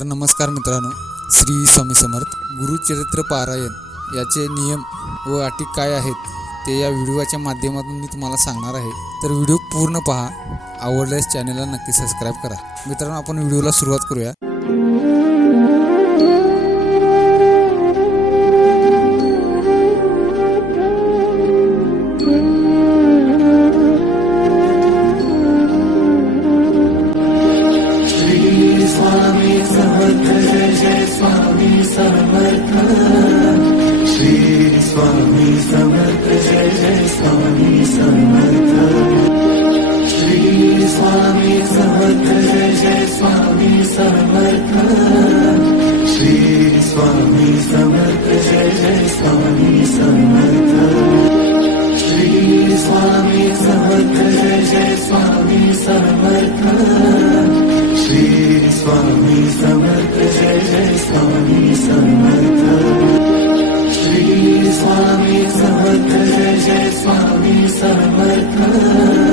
तर नमस्कार मित्रांनो, श्री स्वामी समर्थ. गुरुचरित्र पारायण याचे नियम व अटी काय आहेत ते या व्हिडिओच्या माध्यमातून मी तुम्हाला सांगणार आहे. तर व्हिडिओ पूर्ण पहा. आवडल्यास चॅनलला नक्की सबस्क्राईब करा. मित्रांनो, आपण व्हिडिओला सुरुवात करूया. स्वामी समर्थ जय जय स्वामी समर्थ. श्री स्वामी समर्थ जय जय स्वामी समर्थ. श्री स्वामी समर्थ जय जय स्वामी समर्थ. श्री स्वामी समर्थ जय जय स्वामी समर्थ. श्री स्वामी समर्थ जय जय स्वामी समर्थ. श्री स्वामी समर्थ जय जय स्वामी समर्थ. श्री स्वामी समर्थ जय जय स्वामी समर्थ.